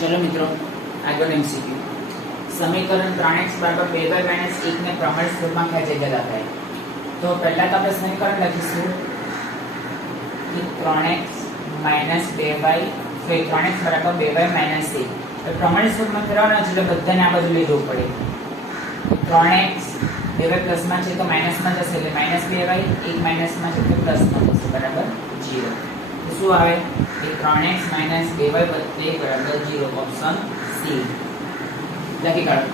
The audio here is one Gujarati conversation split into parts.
चलो मित्रों આગળ एमसीक्यू समीकरण 3x बराबर 2y - 1 ने प्रमाणित स्वरूप में कैसे जाता है। तो पहला तो આપણે સમીકરણ લખીશું કે 3x - 2y તો 3x બરાબર 2y - 1 તો પ્રમાણિત સ્વરૂપમાં ફેરવવાનો છે એટલે બધાને આ બાજુ લઈ જવું પડે। 3x 2y પ્લસ માં છે તો માઈનસ માં જશે એટલે -2y 1 માઈનસ માં છે તો પ્લસ માં જશે બરાબર 0। તો શું આવે કે 3x - 2y બરાબર 0 ઓપ્શન સી લખી કાઢો।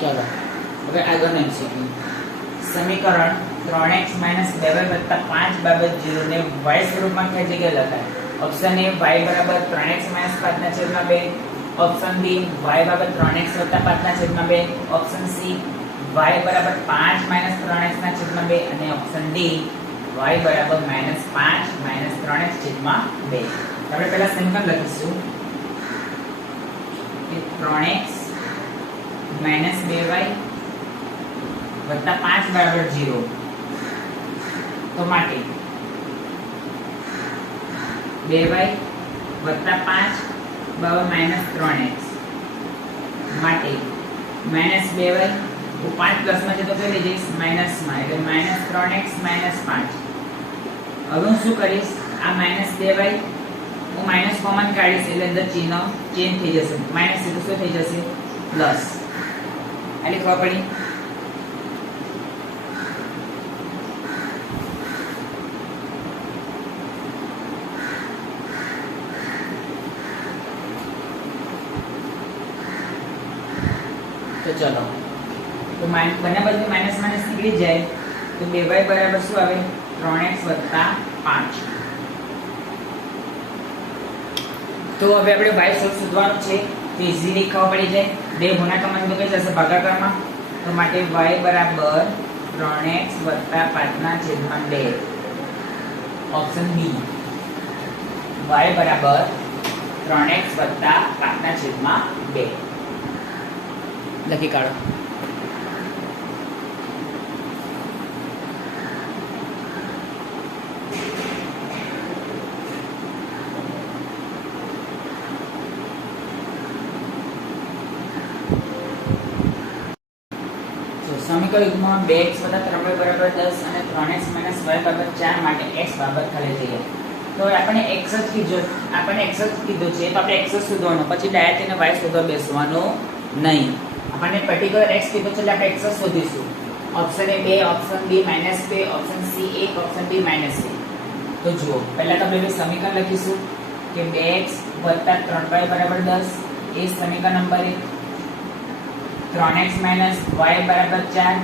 चलो હવે આગળનો એમસીક્યુ સમીકરણ 3x - 2y + 5 બાબત 0 ને y સ્વરૂપમાં કઈ જગ્યાએ લખાય। ઓપ્શન એ y બરાબર 3x - 5/2, ઓપ્શન બી y બરાબર 3x + 5/2, ઓપ્શન સી y બરાબર 5 - 3x/2 અને ઓપ્શન ડી y બરાબર -5 - 3x/2। આપણે પહેલા સમીકરણ લખીશું કે 3x - 2y + 5 બરાબર 0 તો માટે 2y + 5 બરાબર -3x માટે -2y તો 5 પ્લસ માં છે તો કઈ લઈ જઈશ માઈનસ માં એટલે -3x - 5। હવે હું શું કરીશ આ -2y હું માઈનસ કોમન કાઢીશ એટલે અંદર ચિહ્ન ચેન્જ થઈ જશે માઈનસ એટલે શું થઈ જશે પ્લસ આ લખવા પડી। तो चलो तो બંને બાજુ માઈનસ માઈનસ નીકળી જાય તો 2y બરાબર શું આવે 3x + 5। તો હવે આપણે y શોધવાનું છે તો ઈઝીલી ખબર પડી જાય। બે ગુણાકારમાં તો કઈ જશે ભાગાકારમાં તો માટે y બરાબર 3x + 5/2 ઓપ્શન બી y બરાબર 3x + 5/2 લખી કાઢો। સમીકરણમાં 2x + 3y બરાબર 10 અને 3x - y બરાબર 4 માટે x બાબત ખાલી જગ્યા। તો આપણે x જ કીધું છે તો આપણે x જ શોધવાનો પછી ડાયરેક્ટ એને y શોધવા બેસવાનો નહીં। આપણને પર્ટિક્યુલર x કીધું છે એટલે આપણે x જ શોધીશું। Option A 2, option B -2, option C 1, option D -1। તો જુઓ પહેલા તો આપણે સમીકરણ લખીશું કે 2x + 3y બરાબર 10 એ સમીકરણ નંબર 1। 3x - y બરાબર 4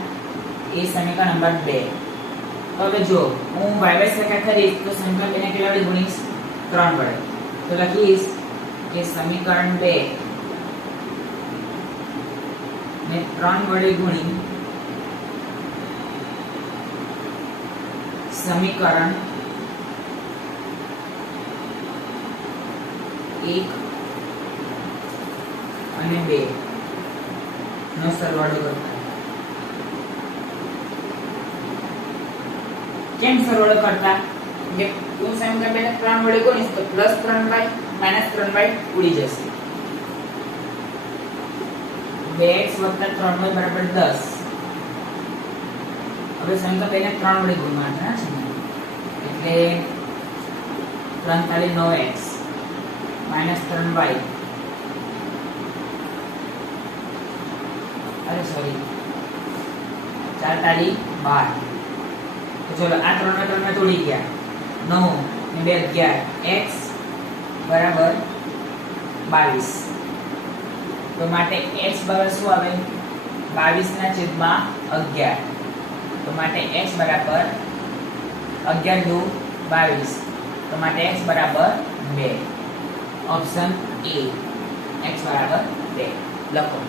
એ સમીકરણ નંબર 2। તો હવે જો હું y સમીકરણ કરીશ તો સમીકરણ 2 ને કેટલા વડે ગુણીશ 3 વડે તો લખીશ કે સમીકરણ 2 ને 3 વડે ગુણી સમીકરણ 1 અને 2 નો સરવાળો કરતા। કેમ સરવાળો કરતા કે હું સમીકરણ 2 ને 3 વડે ગુણીશ તો +3y -3y ઉડી જશે। 2x + 3y બરાબર 10 હવે સમીકરણ 2 ને 3 વડે ગુણવાના છે એટલે 3 × 9x -3y अरे सॉरी 4 × 12 तो चलो आ 3 में तोड़ी गया 9 ने 2 11 x बराबर 22 तो माटे x बराबर શું આવે 22/11 तो माटे x बराबर 11 × 2 = 22 तो माटे x बराबर 2 ऑप्शन ए x बराबर 2 લખો।